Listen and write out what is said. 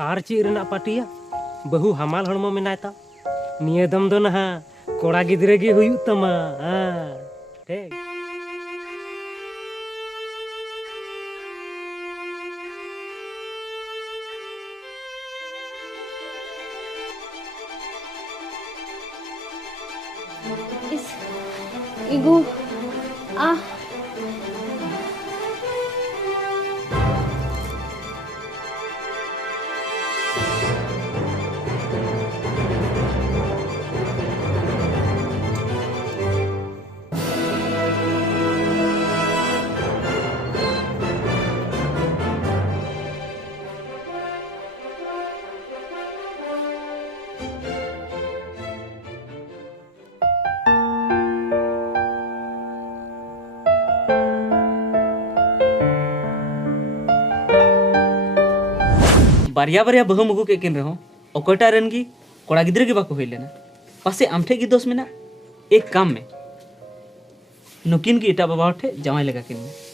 are ची रेना पाटिया बहु हमाल हड़मो मेनायता निये दम दो नहा कोड़ा गिदरे गे हुयु तमा ठीक Ibu, ah, बारिया बारिया बहु मुगु के किन रहो ओकोटा रन की कोड़ा गिद्रे के बाको होई लेना पासे आमठे की दोष में ना एक काम में नुकिन की इटा बाबा ठे जमाई लगा किन में